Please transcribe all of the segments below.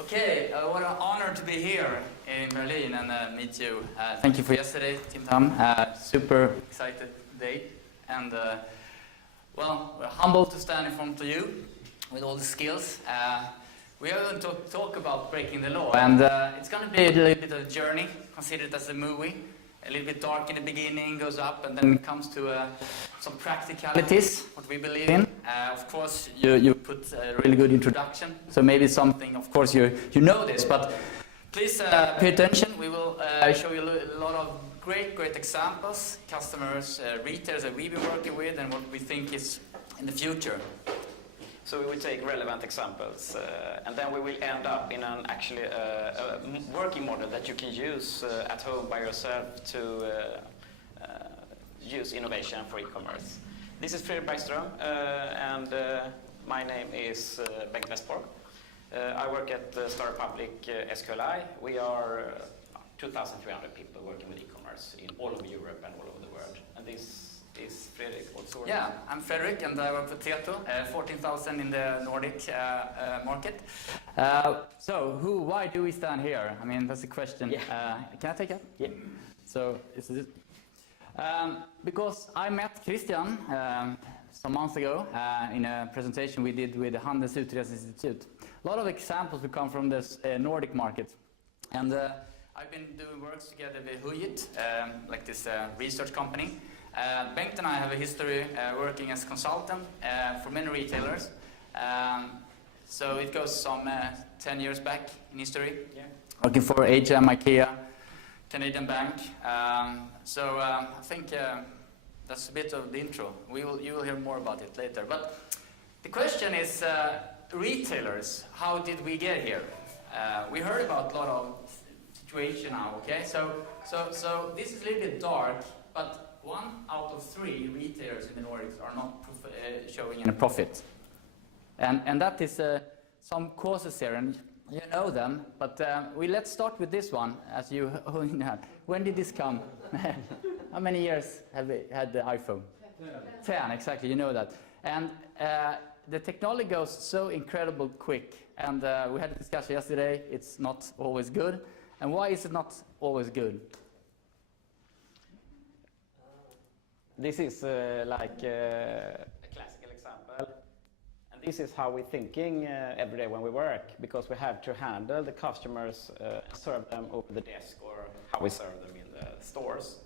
Okay, what an honor to be here in Berlin and meet you. Thank you for yesterday, Tim Tam. Super excited day. And well, we're humbled to stand in front of you with all the skills. We are going to talk about breaking the law. And it's going to be a little bit of a journey. Consider it as a movie. A little bit dark in the beginning, goes up, and then it comes to some practicalities, what we believe in. Of course, you put a really good introduction, so maybe something, of course, you know this, but please pay attention. We will show you a lot of great examples, customers, retailers that we've been working with, and what we think is in the future. So we will take relevant examples, and then we will end up in an actually a working model that you can use at home by yourself to use innovation for e-commerce. This is Fredrik Bergström, and my name is Bengt Westborg. I work at Star Republic SQLI. We are 2,300 people working with e-commerce in all over Europe and all over the world. And this is Fredrik also. Yeah, I'm Fredrik and I work for Tieto, 14,000 in the Nordic market. Why do we stand here? I mean, that's the question. Yeah. Can I take it? Yeah. So, this is it. Because I met Christian some months ago in a presentation we did with the Handels Institute. A lot of examples will come from this Nordic market. And I've been doing works together with Videon, like this research company. Bengt and I have a history working as consultant for many retailers. So it goes some 10 years back in history. Yeah. Working for H&M, IKEA, Canadian Bank. I think that's a bit of the intro. You will hear more about it later. But the question is, retailers, how did we get here? We heard about a lot of situation now, okay? So this is a little bit dark, but 1 out of 3 retailers in the Nordics are not showing any profit. And that is some causes here, and you know them, but let's start with this one, as you had. When did this come? How many years have we had the iPhone? 10, exactly, you know that. And the technology goes so incredibly quick, and we had a discussion yesterday, it's not always good. And why is it not always good? This is like a classical example, and this is how we're thinking every day when we work, because we have to handle the customers and serve them over the desk, or how we serve them in the stores.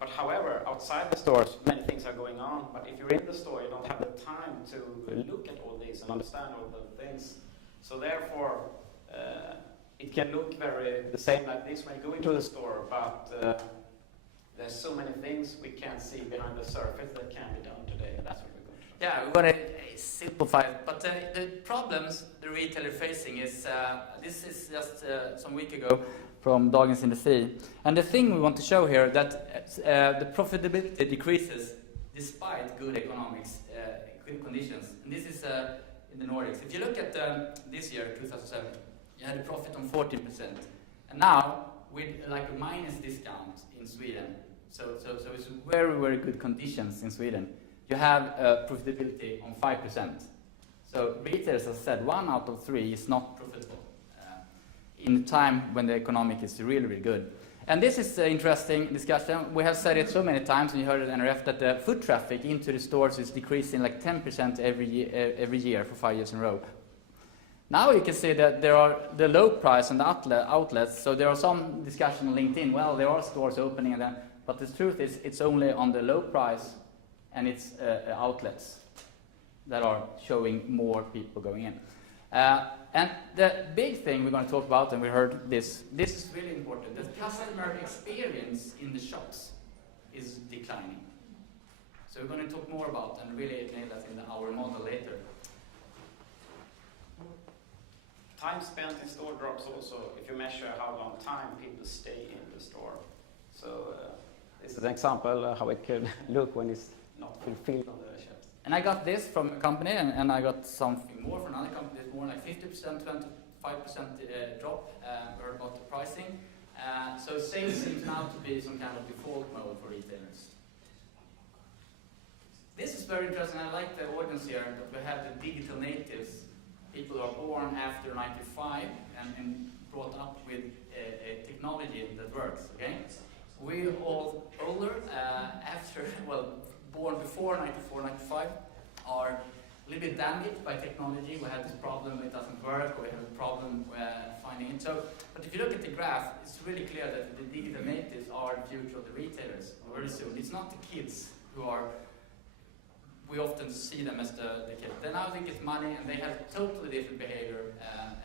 But however, outside the stores, many things are going on, but if you're in the store, you don't have the time to look at all these and understand all the things. So therefore, it can look very the same like this when you go into the store, but there's so many things we can't see behind the surface that can be done today, and that's what we're going to do. Yeah, we're going to simplify it. But the problems the retailer is facing is, this is just some week ago from Dagens Industri. And the thing we want to show here that the profitability decreases despite good economics, good conditions. And this is in the Nordics. If you look at this year, 2007, you had a profit on 14%. And now, with like a minus discount in Sweden. So it's very good conditions in Sweden. You have profitability on 5%. So retailers, as I said, 1 out of 3 is not profitable in a time when the economic is really good. And this is an interesting discussion. We have said it so many times, and you heard it in NRF, that the foot traffic into the stores is decreasing like 10% every year for 5 years in a row. Now you can see that there are the low price and the outlets, so there are some discussion on LinkedIn, well, there are stores opening, but the truth is it's only on the low price and it's outlets that are showing more people going in. And the big thing we're going to talk about, and we heard this is really important, the customer experience in the shops is declining. So we're going to talk more about and really nail that in our model later. Time spent in store drops also if you measure how long time people stay in the store. So this is an example how it could look when it's not fulfilled on the shelves. And I got this from a company, and I got something more from another company. It's more like 50%, 25% drop. We heard about the pricing. So sales seems now to be some kind of default mode for retailers. This is very interesting. I like the audience here that we have the digital natives people who are born after 95 and brought up with a technology that works, okay? We all older, after, well, born before 94, 95, are a little bit damaged by technology. We have this problem, it doesn't work, we have a problem finding it. So, but if you look at the graph, it's really clear that the digital natives are the future of the retailers very soon. It's not the kids who are, we often see them as the kids. They now think it's money and they have totally different behavior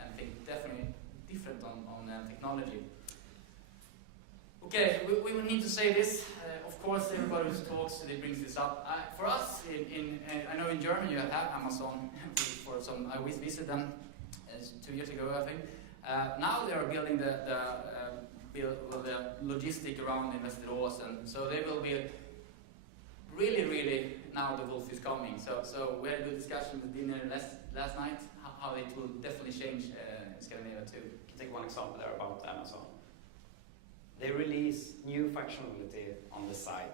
and think definitely different on technology. Okay, we will need to say this. Of course, everybody who talks, they brings this up. For us, I know in Germany you have Amazon. For some, I visited them 2 years ago, I think. Now they are building the logistic around in Västerås, and so they will be really. Now the wolf is coming. So we had a good discussion with dinner last night. How it will definitely change Scandinavia too. I can take one example there about Amazon. They release new functionality on the site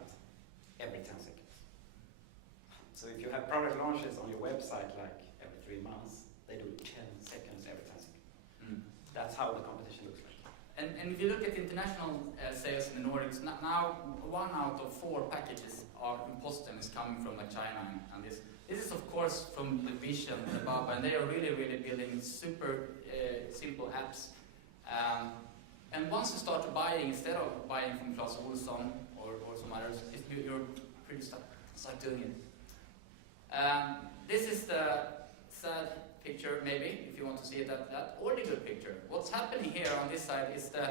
every 10 seconds. So if you have product launches on your website like every 3 months, they do 10 seconds every 10 seconds. Mm. That's how the competition looks like. And if you look at international sales in the Nordics, now 1 out of 4 packages are imposted is coming from like China and this. This is of course from the Vision above, and they are really building super simple apps. And once you start buying, instead of buying from Clas Ohlson or some others, you're pretty start doing it. This is the sad picture, maybe, if you want to see it that, or the good picture. What's happening here on this side is the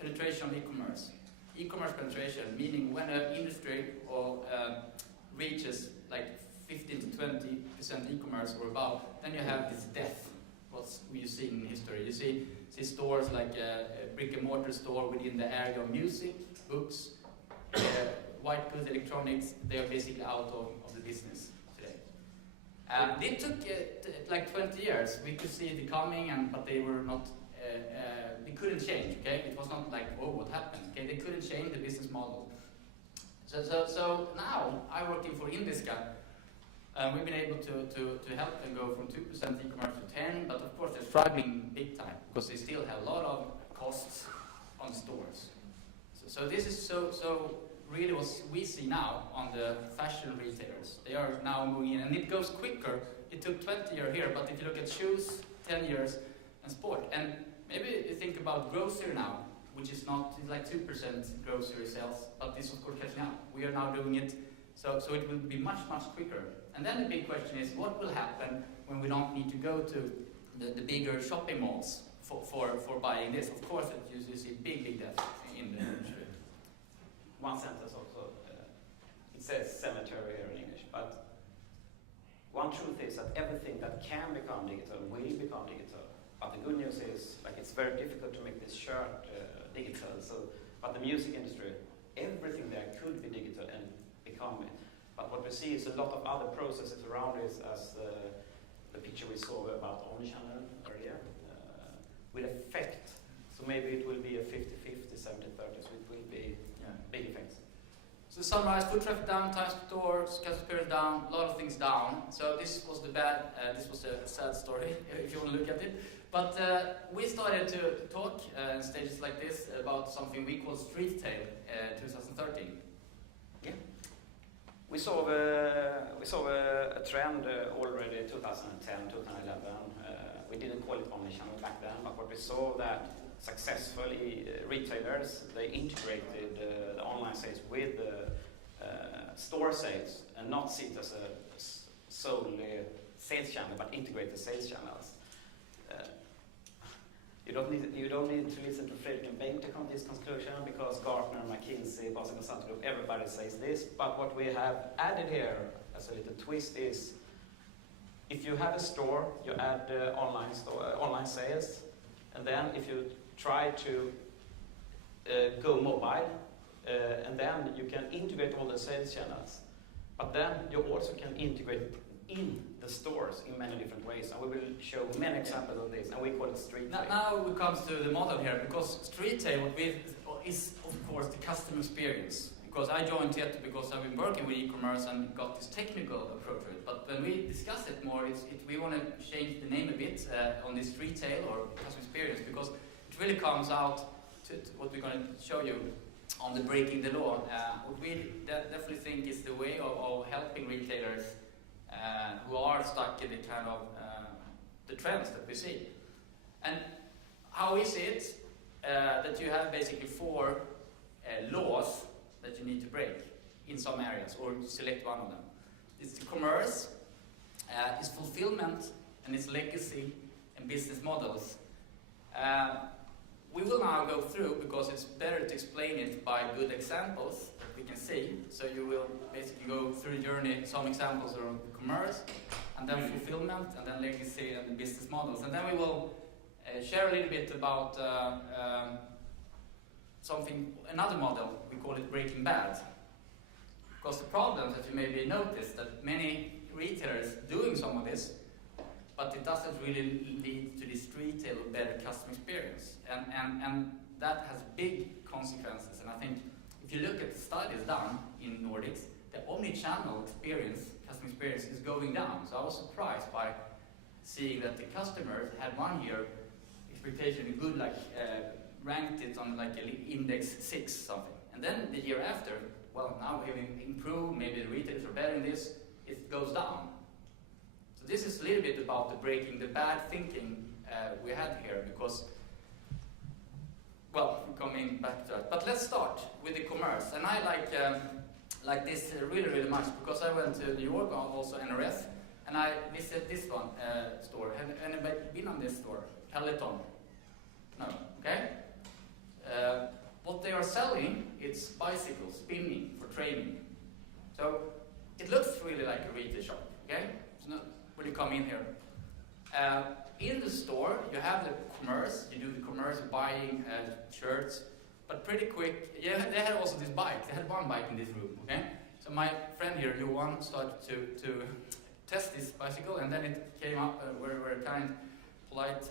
penetration of e-commerce. E-commerce penetration, meaning when an industry or reaches like 15 to 20% e-commerce or above, then you have this death. What you see in history. You see stores like a brick and mortar store within the area of music, books, white goods, electronics. They are basically out of the business today. It took like 20 years. We could see it coming, but they were not. They couldn't change. Okay, it was not like, oh, what happened? Okay, they couldn't change the business model. So now I'm working for Indiska. We've been able to help them go from 2% e-commerce to 10%, but of course they're struggling big time because they still have a lot of costs on stores. So this is so really what we see now on the fashion retailers. They are now moving in, and it goes quicker. It took 20 years here, but if you look at shoes, 10 years, and sport. And maybe you think about grocery now, which is not, it's like 2% grocery sales, but this of course catching up. We are now doing it, so it will be much quicker. And then the big question is, what will happen when we don't need to go to the bigger shopping malls for buying this? Of course, you see big death in the industry. One sentence also, it says cemetery here in English, but one truth is that everything that can become digital will become digital. But the good news is, like, it's very difficult to make this shirt digital. But the music industry, everything there could be digital and become it. But what we see is a lot of other processes around this, as the picture we saw about omnichannel earlier, will affect. So maybe it will be a 50-50, 70-30, so it will be big effects. So to summarize, foot traffic down, time per store, customer experience down, a lot of things down. So this was the bad, this was a sad story, if you want to look at it. But we started to talk in stages like this about something we call street tail 2013. Yeah. We saw a trend already 2010, 2011. We didn't call it omnichannel back then, but what we saw that successfully retailers, they integrated the online sales with store sales and not see it as a solely sales channel, but integrate the sales channels. You don't need to listen to Fredrik and Bengt to come to this conclusion, because Gartner, McKinsey, Boston Consulting Group, everybody says this. But what we have added here as a little twist is, if you have a store, you add online sales, and then if you try to go mobile, and then you can integrate all the sales channels. But then you also can integrate it in the stores in many different ways, and we will show many examples of this, and we call it street tail. Now it comes to the model here, because street tail is of course the customer experience. because I joined Tieto because I've been working with e-commerce and got this technical approach to it. But when we discuss it more, we want to change the name a bit on this retail or customer experience, because it really comes out to what we're going to show you on the breaking the law. What we definitely think is the way of helping retailers who are stuck in the kind of the trends that we see. And how is it that you have basically 4 laws that you need to break in some areas, or select one of them? It's the commerce, it's fulfillment, and it's legacy and business models. We will now go through, because it's better to explain it by good examples that we can see. So you will basically go through the journey, some examples around commerce, and then fulfillment, and then legacy and the business models. And then we will share a little bit about another model. We call it breaking bad. Because the problem that you maybe noticed that many retailers doing some of this, but it doesn't really lead to this retail or better customer experience. And that has big consequences. And I think if you look at the studies done in Nordics, the omni-channel experience, customer experience, is going down. So I was surprised by seeing that the customers had 1 year expectation good, like ranked it on like an index 6 something. And then the year after, well, now we have improved, maybe the retailers are better in this, it goes down. So this is a little bit about the breaking the bad thinking we had here, because, well, we're coming back to that. But let's start with the commerce. And I like this really, really much, because I went to New York, also NRF, and I visited this one store. Have anybody been on this store? Peloton? No, okay? What they are selling, it's bicycles, spinning for training. So it looks really like a retail shop, okay? It's not when you come in here. In the store, you have the commerce, you do the commerce buying shirts, but pretty quick, yeah, they had also this bike. They had 1 bike in this room, okay? So my friend here, Johan, started to test this bicycle, and then it came up very kind, polite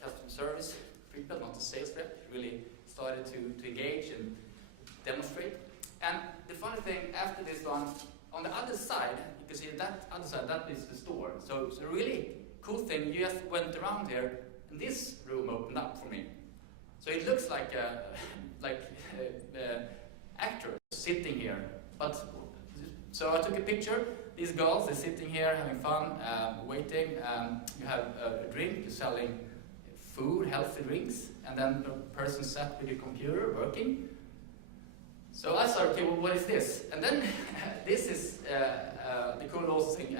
customer service people, not a sales rep, really started to engage and demonstrate. And the funny thing, after this one, on the other side, you can see that other side, that is the store. So it's a really cool thing. You just went around here, and this room opened up for me. So it looks like actors sitting here. But so I took a picture. These girls, they're sitting here having fun, waiting. You have a drink. You're selling food, healthy drinks, and then the person sat with your computer working. So I thought, okay, well, what is this? And then this is the cool also thing.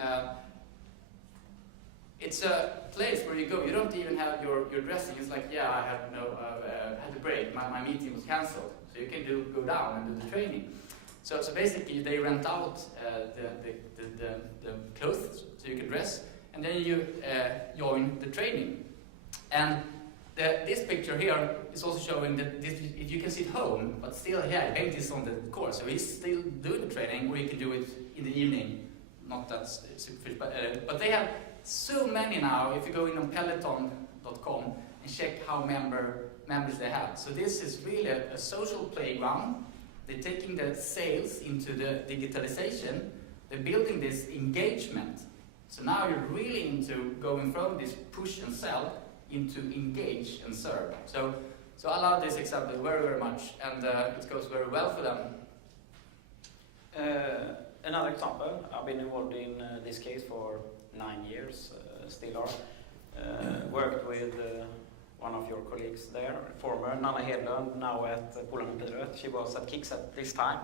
It's a place where you go. You don't even have your dressing. It's like, yeah, I had a break. My meeting was cancelled. So you can go down and do the training. So basically, they rent out the clothes so you can dress, and then you join the training. And this picture here is also showing that if you can sit home, but still, yeah, Bengt is on the course, so he's still doing the training, or you can do it in the evening. Not that superficial, but they have so many now. If you go in on Peloton.com and check how members they have. So this is really a social playground. They're taking the sales into the digitalization. They're building this engagement. So now you're really into going from this push and sell into engage and serve. So I love this example very, very much, and it goes very well for them. Another example, I've been involved in this case for 9 years, still are. Worked with one of your colleagues there, former Nanna Hedlund, now at Polen & Piret. She was at Kicks at this time.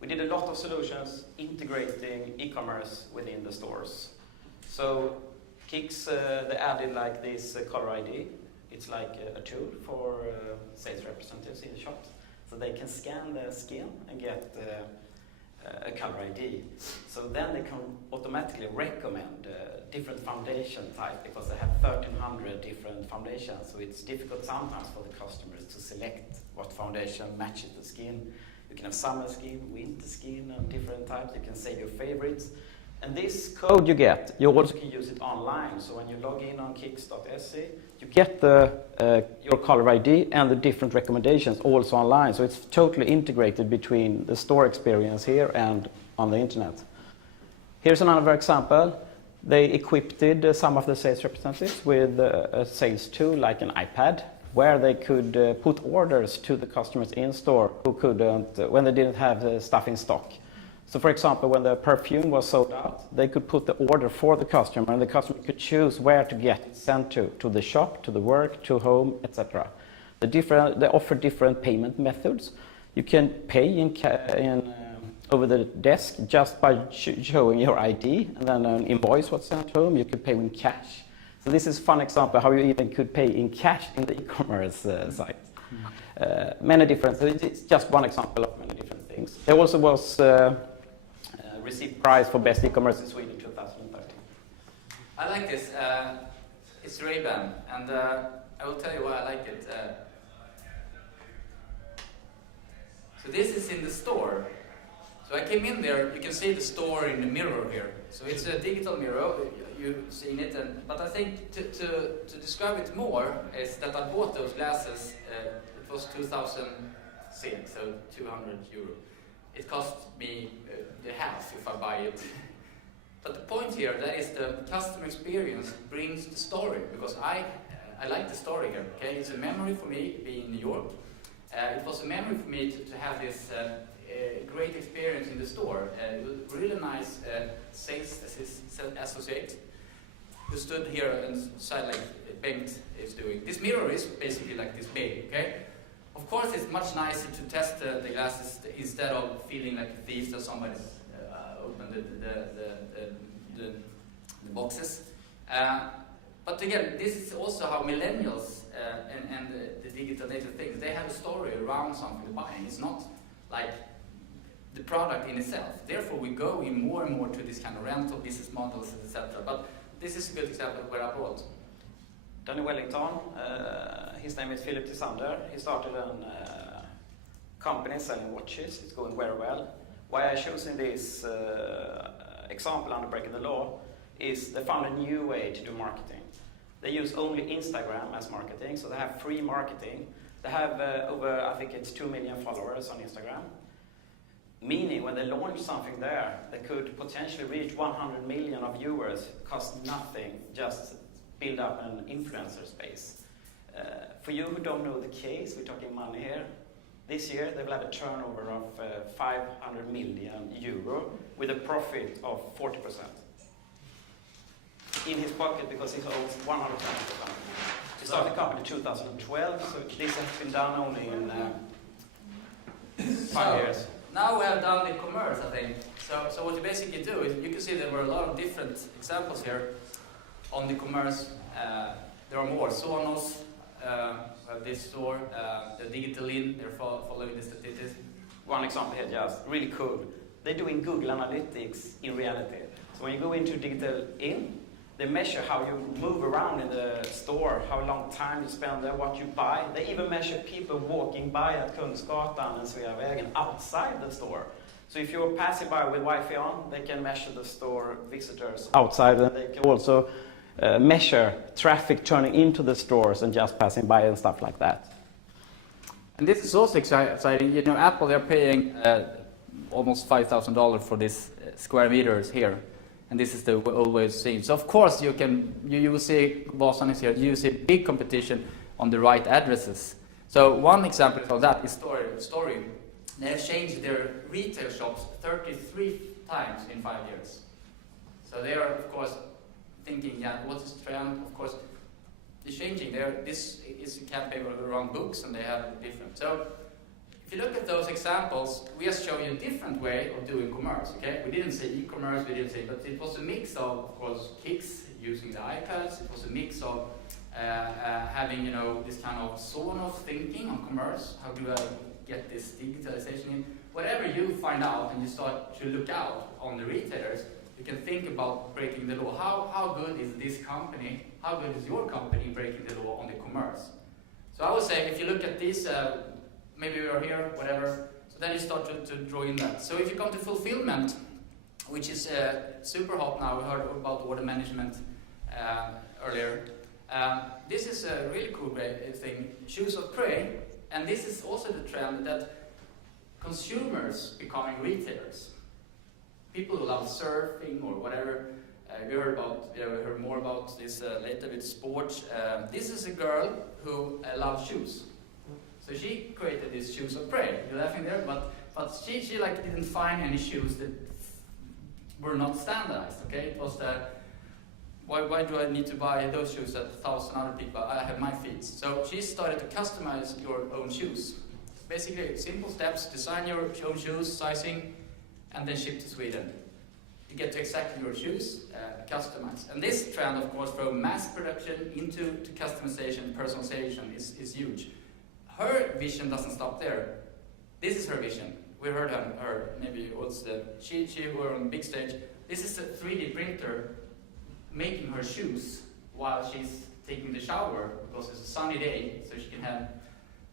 We did a lot of solutions integrating e-commerce within the stores. So Kicks, they added like this color ID. It's like a tool for sales representatives in the shop. So they can scan their skin and get a color ID. So then they can automatically recommend different foundation type, because they have 1,300 different foundations. So it's difficult sometimes for the customers to select what foundation matches the skin. You can have summer skin, winter skin, and different types. You can save your favorites. And this code you get, you also can use it online. So when you log in on kicks.se, you get your caller ID and the different recommendations also online. So it's totally integrated between the store experience here and on the internet. Here's another example. They equipped some of the sales representatives with a sales tool like an iPad, where they could put orders to the customers in store who couldn't, when they didn't have stuff in stock. So for example, when the perfume was sold out, they could put the order for the customer, and the customer could choose where to get it sent to the shop, to the work, to home, etc. They offer different payment methods. You can pay over the desk just by showing your ID, and then an invoice was sent home. You could pay in cash. So this is a fun example how you even could pay in cash in the e-commerce site. Many different, it's just one example of many different things. There also was received prize for best e-commerce in Sweden in 2013. I like this. It's Ray-Ban, and I will tell you why I like it. So this is in the store. So I came in there, you can see the store in the mirror here. So it's a digital mirror, you've seen it, but I think to describe it more is that I bought those glasses, it was 2,000 SEK, so 200 euro. It cost me the half if I buy it. But the point here, that is the customer experience brings the story, because I like the story here, okay? It's a memory for me being in New York. It was a memory for me to have this great experience in the store. It was really nice sales associate who stood here and said like Bengt is doing. This mirror is basically like this big, okay? Of course, it's much nicer to test the glasses instead of feeling like a thief that somebody's opened the boxes. But again, this is also how millennials and the digital native things, they have a story around something they're buying. It's not like the product in itself. Therefore, we go in more and more to this kind of rental business models, etc. But this is a good example of where I bought. Danny Wellington, his name is Philip Tisander. He started a company selling watches. It's going very well. Why I chosen this example under Breaking the Law is they found a new way to do marketing. They use only Instagram as marketing, so they have free marketing. They have over, I think it's 2 million followers on Instagram. Meaning when they launch something there, they could potentially reach 100 million of viewers, cost nothing, just build up an influencer space. For you who don't know the case, we're talking money here. This year they will have a turnover of 500 million euro with a profit of 40%. In his pocket because he owns 100% of the company. He started the company in 2012, so this has been done only in 5 years. Now we have done the commerce, I think. So what you basically do is, you can see there were a lot of different examples here on the commerce. There are more. Sonos, this store, the Digital In, they're following the statistics. One example here, just really cool. They're doing Google Analytics in reality. So when you go into Digital In, they measure how you move around in the store, how long time you spend there, what you buy. They even measure people walking by at Kungsgatan and Sveavägen outside the store. So if you're passing by with Wi-Fi on, they can measure the store visitors outside, and they can also measure traffic turning into the stores and just passing by and stuff like that. And this is also exciting. You know, Apple, they're paying almost $5,000 for these square meters here. And this is the old way of seeing. So of course you will see, Vasan is here, you see big competition on the right addresses. So one example of that is Story. They have changed their retail shops 33 times in 5 years. So they are of course thinking, yeah, what's the trend? Of course, it's changing. This is a campaign around books, and they have different. So if you look at those examples, we just show you a different way of doing commerce, okay? We didn't say e-commerce, but it was a mix of course, Kicks using the iPads. It was a mix of having, you know, this kind of Sonos thinking on commerce. How do I get this digitalization in? Whatever you find out and you start to look out on the retailers, you can think about breaking the law. How good is this company? How good is your company breaking the law on the commerce? So I would say if you look at these, maybe we are here, whatever. So then you start to draw in that. So if you come to fulfillment, which is super hot now. We heard about order management earlier. This is a really cool thing, shoes of prey, and this is also the trend that consumers becoming retailers. People who love surfing or whatever, we heard more about this later with sports. This is a girl who loves shoes. So she created these shoes of prey. You're laughing there, but she like didn't find any shoes that were not standardized. Okay, it was the why do I need to buy those shoes that 1,000 other people? I have my feet. So she started to customize your own shoes. Basically, simple steps: design your own shoes, sizing, and then ship to Sweden. You get to exactly your shoes, customized. And this trend, of course, from mass production into customization, personalization is huge. Her vision doesn't stop there. This is her vision. We heard her maybe also. She were on big stage. This is a 3D printer making her shoes while she's taking the shower because it's a sunny day, so she can have.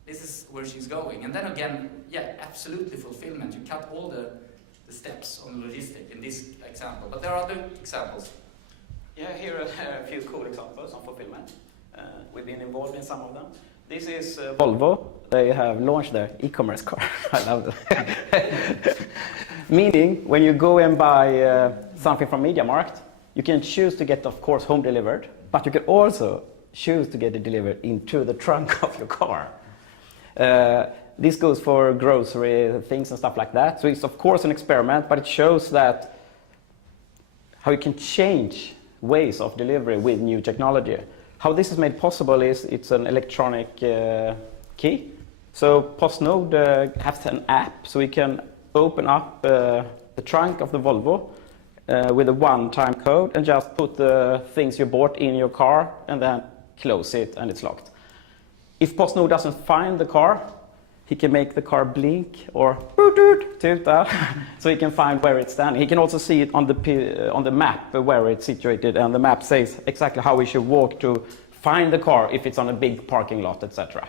This is where she's going. And then again, yeah, absolutely fulfillment. You cut all the steps on the logistic in this example. But there are other examples. Yeah, here are a few cool examples on fulfillment. We've been involved in some of them. This is Volvo. They have launched their e-commerce car. I love it. Meaning, when you go and buy something from MediaMarkt, you can choose to get, of course, home delivered, but you can also choose to get it delivered into the trunk of your car. This goes for grocery things and stuff like that. So it's, of course, an experiment, but it shows that how you can change ways of delivery with new technology. How this is made possible is it's an electronic key. So PostNord has an app, so we can open up the trunk of the Volvo with a one-time code and just put the things you bought in your car and then close it and it's locked. If PostNord doesn't find the car, he can make the car blink or tuta, so he can find where it's standing. He can also see it on the map where it's situated, and the map says exactly how we should walk to find the car if it's on a big parking lot, etc.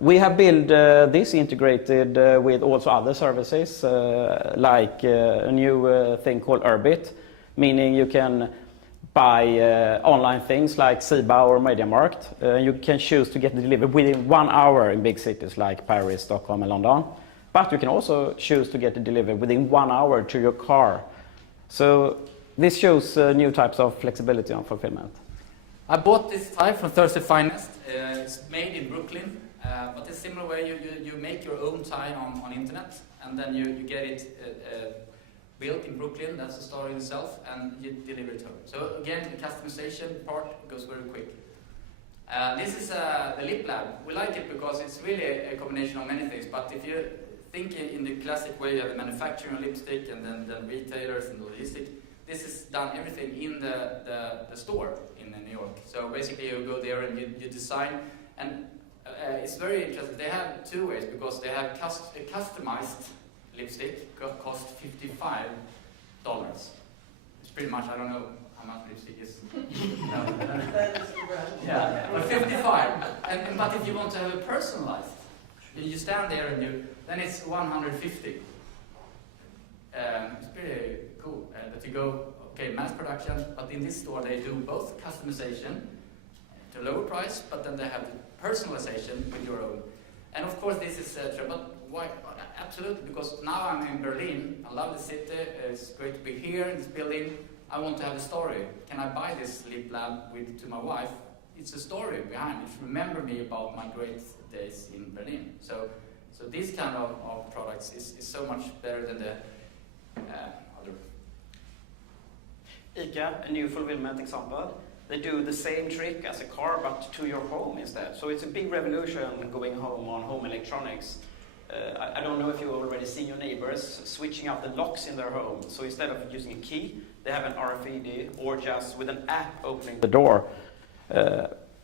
We have built this integrated with also other services, like a new thing called Urbit, meaning you can buy online things like Siba or MediaMarkt. You can choose to get it delivered within 1 hour in big cities like Paris, Stockholm and London. But you can also choose to get it delivered within 1 hour to your car. So this shows new types of flexibility on fulfillment. I bought this tie from Thursday Finest. It's made in Brooklyn, but in a similar way you make your own tie on internet, and then you get it built in Brooklyn. That's the story in itself, and you deliver it home. So again, the customization part goes very quick. This is the Lip Lab. We like it because it's really a combination of many things, but if you think in the classic way, you have the manufacturing of lipstick and then the retailers and the logistics. This is done everything in the store in New York. So basically you go there and you design, and it's very interesting. They have two ways, because they have a customized lipstick cost $55. It's pretty much, I don't know how much lipstick is. Yeah, but 55. But if you want to have it personalized, you stand there and then it's 150. It's pretty cool that you go, okay, mass production, but in this store they do both customization to a lower price, but then they have the personalization with your own. And of course this is true, but why? Absolutely, because now I'm in Berlin, I love the city, it's great to be here in this building. I want to have a story. Can I buy this lip lab to my wife? It's a story behind it. Remember me about my great days in Berlin. So this kind of products is so much better than the other. ICA, a new fulfillment example. They do the same trick as a car, but to your home instead. So it's a big revolution going home on home electronics. I don't know if you've already seen your neighbors switching out the locks in their home. So instead of using a key, they have an RFID or just with an app opening the door.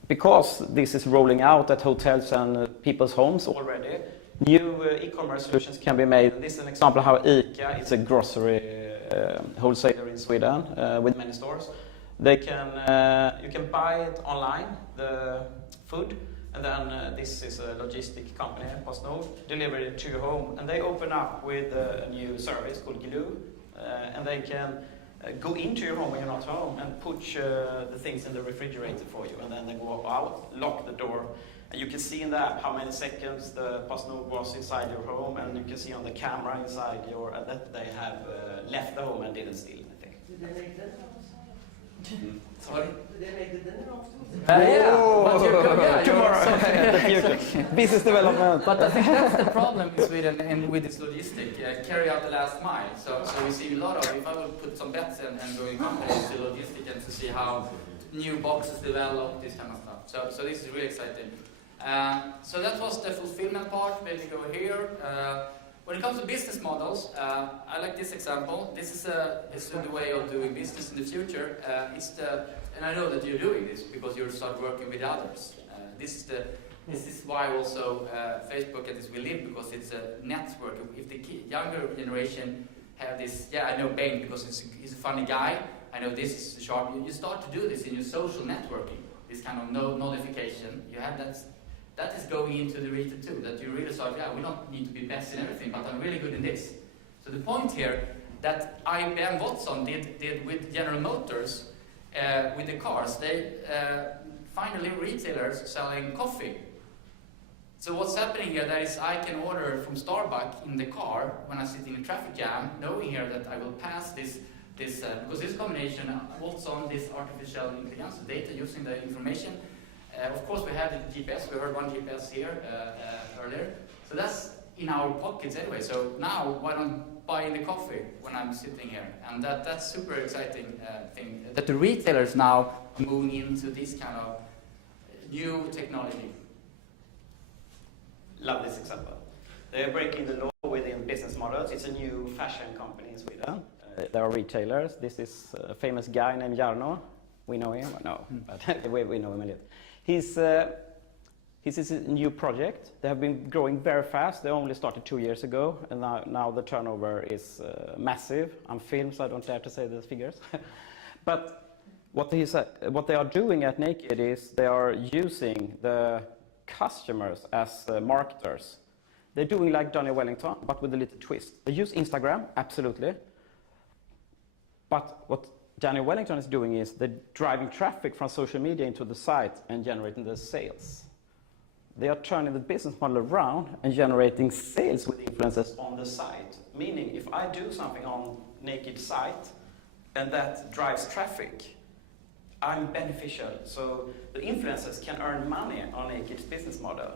Because this is rolling out at hotels and people's homes already, new e-commerce solutions can be made. This is an example of how ICA, it's a grocery wholesaler in Sweden with many stores. You can buy it online, the food, and then this is a logistic company, PostNord, delivered it to your home, and they open up with a new service called Glue, and they can go into your home when you're not home and put the things in the refrigerator for you, and then they go out, lock the door, and you can see in that how many seconds the PostNord was inside your home, and you can see on the camera inside your that they have left the home and didn't steal anything. Did they make dinner also? Sorry? Did they make the dinner afterwards? Tomorrow. Business development. But I think that's the problem in Sweden and with this logistic, carry out the last mile. So we see a lot of, if I would put some bets and go in companies to logistic and to see how new boxes develop, this kind of stuff. So this is really exciting. So that was the fulfillment part. Maybe go here. When it comes to business models, I like this example. This is the way of doing business in the future. And I know that you're doing this because you start working with others. This is why also Facebook and this will live, because it's a network. If the younger generation have this, I know Bengt because he's a funny guy. I know this is sharp. You start to do this in your social networking. This kind of notification. You have that. That is going into the retail too, that you really start, we don't need to be best in everything, but I'm really good in this. So the point here that IBM Watson did with General Motors, with the cars, they finally retailers selling coffee. So what's happening here, that is I can order from Starbucks in the car when I sit in a traffic jam, knowing here that I will pass this because this combination, Watson, this artificial intelligence data using the information. Of course, we have the GPS. We heard one GPS here earlier. So that's in our pockets anyway. So now, why don't buy in the coffee when I'm sitting here? And that's super exciting thing. That the retailers now are moving into this kind of new technology. Love this example. They're breaking the law within business models. It's a new fashion company in Sweden. There are retailers. This is a famous guy named Jarno. We know him? No, but we know him a little. His is a new project. They have been growing very fast. They only started 2 years ago, and now the turnover is massive. I'm filmed, so I don't dare to say the figures. But what they are doing at Naked is they are using the customers as marketers. They're doing like Daniel Wellington, but with a little twist. They use Instagram, absolutely. But what Daniel Wellington is doing is they're driving traffic from social media into the site and generating the sales. They are turning the business model around and generating sales with influencers on the site. Meaning, if I do something on Naked site and that drives traffic, I'm beneficial. So the influencers can earn money on Naked's business model.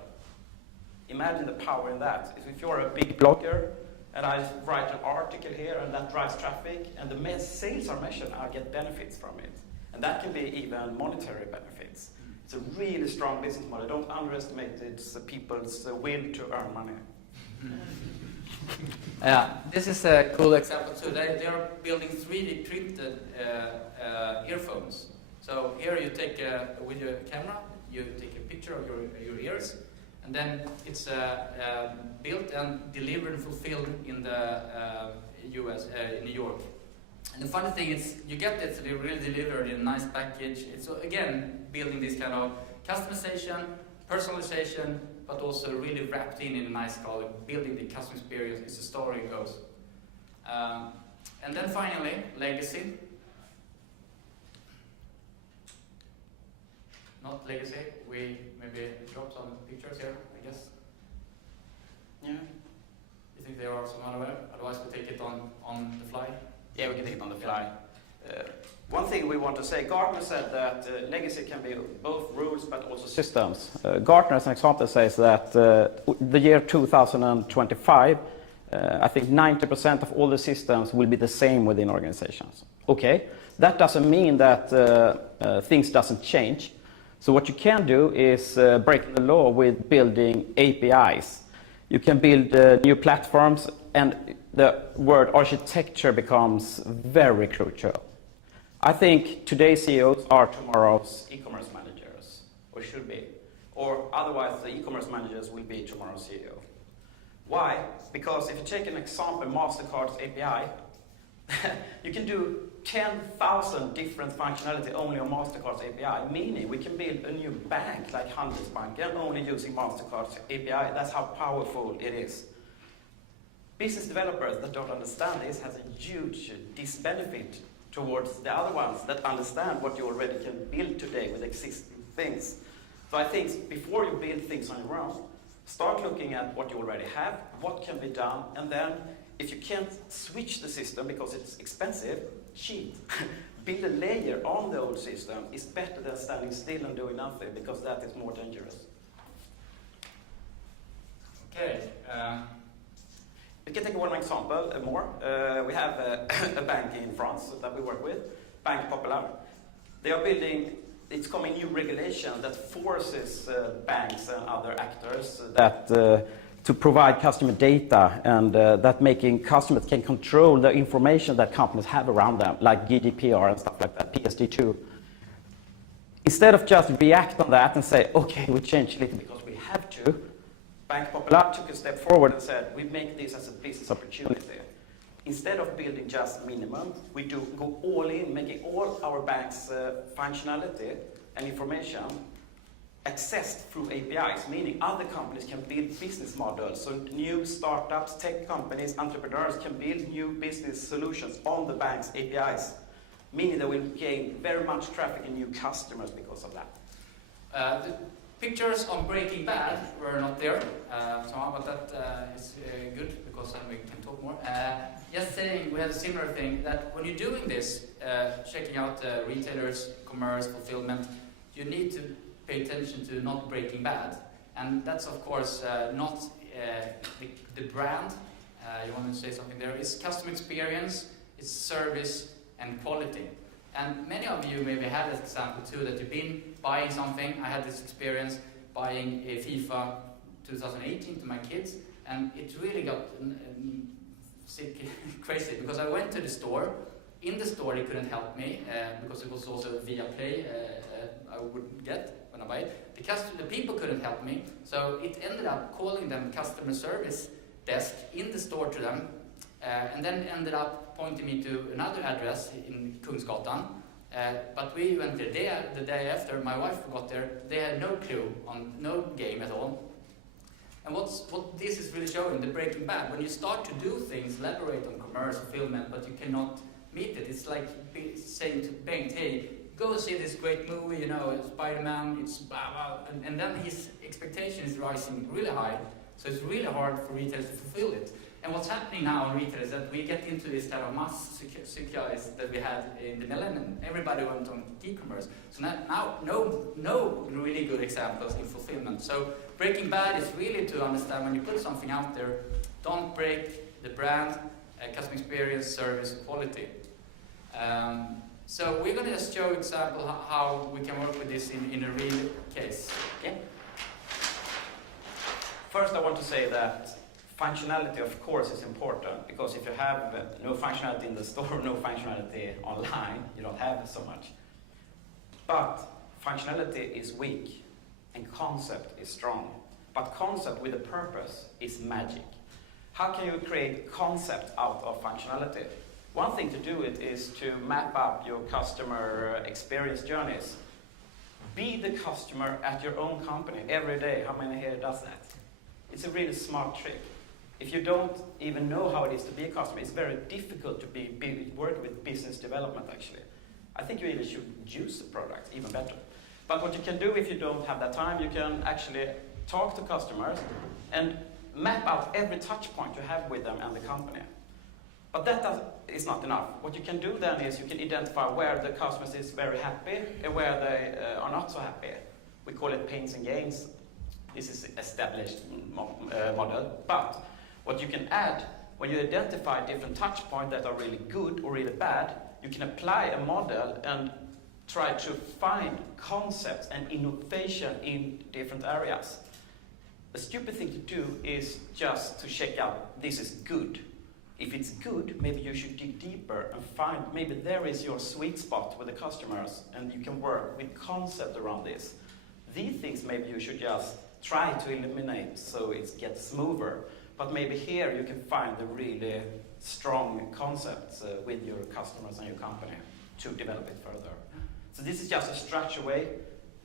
Imagine the power in that. If you're a big blogger, and I write an article here, and that drives traffic, and the sales are measured, I get benefits from it. And that can be even monetary benefits. It's a really strong business model. Don't underestimate its people's will to earn money. Yeah, this is a cool example too. They are building 3D printed earphones. So here you take, with your camera, you take a picture of your ears, and then it's built and delivered and fulfilled in the US, in New York. And the funny thing is, you get it really delivered in a nice package. It's again building this kind of customization, personalization, but also really wrapped in a nice color, building the customer experience. It's the story it goes. And then finally, legacy. Not legacy. We maybe drop some pictures here, I guess. Yeah. You think there are some other way? Otherwise, we take it on the fly. Yeah, we can take it on the fly. One thing we want to say, Gartner said that legacy can be both rules but also systems. Gartner, as an example, says that the year 2025, I think 90% of all the systems will be the same within organizations. Okay, that doesn't mean that things doesn't change. So what you can do is break the law with building APIs. You can build new platforms, and the word architecture becomes very crucial. I think today's CEOs are tomorrow's e-commerce managers, or should be. Or otherwise, the e-commerce managers will be tomorrow's CEO. Why? Because if you take an example, MasterCard's API, you can do 10,000 different functionality only on Mastercard's API, meaning we can build a new bank like Handelsbanken only using Mastercard's API. That's how powerful it is. Business developers that don't understand this has a huge disbenefit towards the other ones that understand what you already can build today with existing things. So I think before you build things on your own, start looking at what you already have, what can be done, and then if you can't switch the system because it's expensive, cheat. Build a layer on the old system is better than standing still and doing nothing, because that is more dangerous. Okay. We can take one example more. We have a bank in France that we work with, Banque Populaire. They are building, it's coming new regulation that forces banks and other actors that to provide customer data, and that making customers can control the information that companies have around them, like GDPR and stuff like that, PSD2. Instead of just react on that and say, okay, we change it because we have to, Banque Populaire took a step forward and said, we make this as a business opportunity. Instead of building just minimum, we do go all in, making all our banks' functionality and information accessed through APIs, meaning other companies can build business models. So new startups, tech companies, entrepreneurs can build new business solutions on the bank's APIs, meaning they will gain very much traffic and new customers because of that. The pictures on Breaking Bad were not there, but that is good because then we can talk more. Just saying, we have a similar thing that when you're doing this, checking out retailers, commerce, fulfillment, you need to pay attention to not Breaking Bad, and that's of course not the brand. You want to say something there? It's customer experience, it's service and quality. And many of you maybe had this example too, that you've been buying something. I had this experience buying a FIFA 2018 to my kids, and it really got sick, crazy, because I went to the store. In the store they couldn't help me because it was also via Play I would get when I buy it. The people couldn't help me, so it ended up calling them customer service desk in the store to them, and then ended up pointing me to another address in Kungsgatan. But we went there the day after, my wife got there, they had no clue on no game at all. And what this is really showing, the Breaking Bad, when you start to do things, elaborate on commerce, fulfillment, but you cannot meet it. It's like saying to Bengt, hey, go see this great movie, you know, Spider-Man, it's blah, blah, and then his expectation is rising really high, so it's really hard for retailers to fulfill it. And what's happening now in retail is that we get into this kind of mass psychosis that we had in the millennium. Everybody went on e-commerce. So now no really good examples in fulfillment. So Breaking Bad is really to understand when you put something out there, don't break the brand, customer experience, service, quality. So we're going to just show example how we can work with this in a real case. Okay. First I want to say that functionality, of course, is important, because if you have no functionality in the store, no functionality online, you don't have so much. But functionality is weak and concept is strong. But concept with a purpose is magic. How can you create concept out of functionality? One thing to do it is to map up your customer experience journeys. Be the customer at your own company every day. How many here does that? It's a really smart trick. If you don't even know how it is to be a customer, it's very difficult to work with business development, actually. I think you even should use the product even better. But what you can do if you don't have that time, you can actually talk to customers and map out every touch point you have with them and the company. But that is not enough. What you can do then is you can identify where the customer is very happy and where they are not so happy. We call it pains and gains. This is established model. But what you can add, when you identify different touch points that are really good or really bad, you can apply a model and try to find concepts and innovation in different areas. The stupid thing to do is just to check out, this is good. If it's good, maybe you should dig deeper and find, maybe there is your sweet spot with the customers and you can work with concept around this. These things maybe you should just try to eliminate so it gets smoother. But maybe here you can find the really strong concepts with your customers and your company to develop it further. So this is just a structured way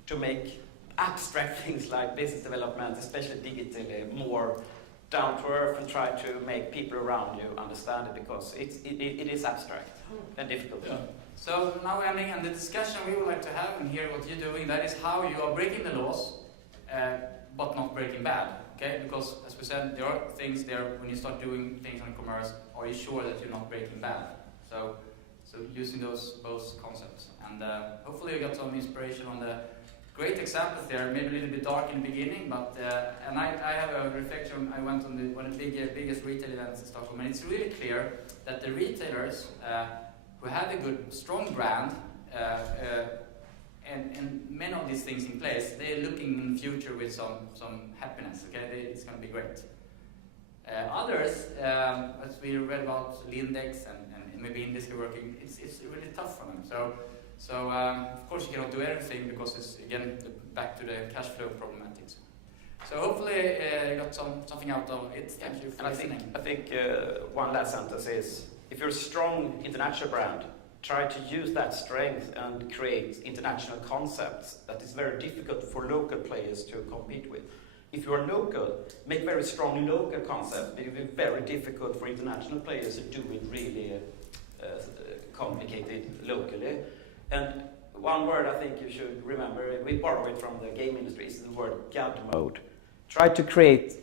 to make abstract things like business development, especially digitally, more down to earth, and try to make people around you understand it, because it is abstract and difficult. Yeah. So now we're ending, and the discussion we would like to have and hear what you're doing, that is how you are breaking the laws, but not breaking bad. Okay? Because as we said, there are things there when you start doing things on commerce, are you sure that you're not breaking bad? So using both concepts. And hopefully you got some inspiration on the great examples there, maybe a little bit dark in the beginning, but and I have a reflection. I went on one of the biggest retail events in Stockholm, and it's really clear that the retailers who have a good, strong brand and many of these things in place, they're looking in the future with some happiness. Okay, it's going to be great. Others, as we read about Lindex and maybe Industry working, it's really tough for them. So of course you cannot do everything, because it's again back to the cash flow problematics. So hopefully you got something out of it. Thank you for listening. I think one last sentence is, if you're a strong international brand, try to use that strength and create international concepts that is very difficult for local players to compete with. If you are local, make very strong local concepts, but it will be very difficult for international players to do it really complicated locally. And one word I think you should remember, we borrow it from the game industry, is the word God mode. Try to create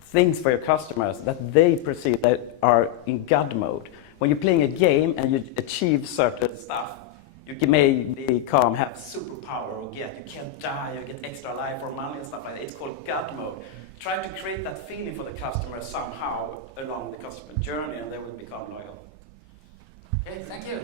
things for your customers that they perceive that are in God mode. When you're playing a game and you achieve certain stuff, you can maybe have superpower, or you can't die, you get extra life or money and stuff like that. It's called God mode. Try to create that feeling for the customer somehow along the customer journey, and they will become loyal. Okay, thank you.